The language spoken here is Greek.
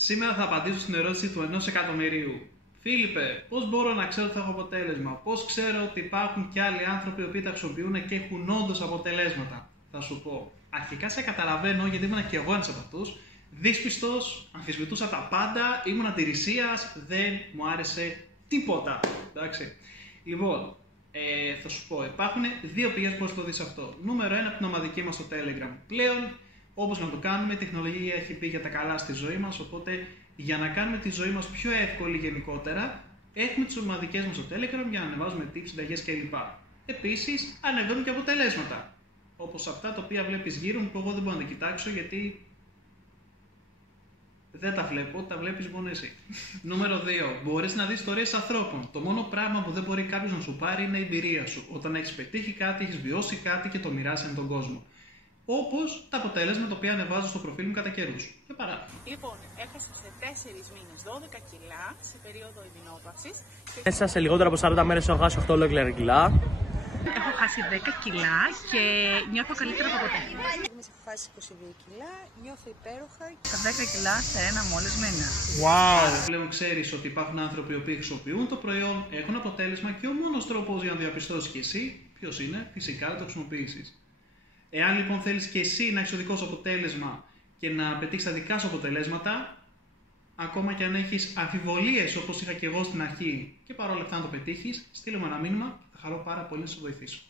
Σήμερα θα απαντήσω στην ερώτηση του 1.000.000. Φίλιππε, πώς μπορώ να ξέρω ότι θα έχω αποτέλεσμα? Πώς ξέρω ότι υπάρχουν και άλλοι άνθρωποι που τα χρησιμοποιούν και έχουν όντως αποτελέσματα? Θα σου πω. Αρχικά σε καταλαβαίνω, γιατί ήμουν και εγώ ένας από αυτούς. Δύσπιστος, αμφισβητούσα τα πάντα, ήμουν αντιρρησίας, δεν μου άρεσε τίποτα. Εντάξει. Λοιπόν, θα σου πω, υπάρχουν δύο πηγές που το δεις αυτό. Νούμερο 1, την ομαδική μας στο Telegram. Πλέον, όπως να το κάνουμε, η τεχνολογία έχει πει για τα καλά στη ζωή μας, οπότε για να κάνουμε τη ζωή μας πιο εύκολη γενικότερα, έχουμε τις ομαδικές μας στο Telegram για να ανεβάζουμε tips, συνταγές κλπ. Επίσης, ανεβαίνουν και αποτελέσματα. Όπως αυτά τα οποία βλέπεις γύρω μου, που εγώ δεν μπορώ να τα κοιτάξω γιατί δεν τα βλέπω, τα βλέπεις μόνο εσύ. Νούμερο 2. Μπορείς να δεις ιστορίες ανθρώπων. Το μόνο πράγμα που δεν μπορεί κάποιος να σου πάρει είναι η εμπειρία σου. Όταν έχεις πετύχει κάτι, έχεις βιώσει κάτι και το μοιράσαι με τον κόσμο. Όπως τα αποτέλεσματα τα οποία ανεβάζω στο προφίλ μου κατά καιρούς. Για παράδειγμα. Λοιπόν, έχασα σε 4 μήνες 12 κιλά σε περίοδο ειδινόπαυσης. Μέσα σε λιγότερο από 40 μέρες έχω χάσει 8 ολόκληρα κιλά. Έχω χάσει 10 κιλά και νιώθω καλύτερα από ποτέ. Έχω χάσει 22 κιλά, νιώθω υπέροχα. Τα 10 κιλά σε ένα μόλις μήνα. Wow! Πλέον ξέρεις ότι υπάρχουν άνθρωποι που χρησιμοποιούν το προϊόν, έχουν αποτέλεσμα και ο μόνος τρόπος για να διαπιστώσεις και εσύ ποιος είναι, φυσικά να το χρησιμοποιήσεις. Εάν λοιπόν θέλεις και εσύ να έχεις το δικό σου αποτέλεσμα και να πετύχεις τα δικά σου αποτελέσματα, ακόμα και αν έχεις αμφιβολίες όπως είχα και εγώ στην αρχή και παρόλα αυτά να το πετύχεις, στείλε μου ένα μήνυμα, θα χαρώ πάρα πολύ να σε βοηθήσω.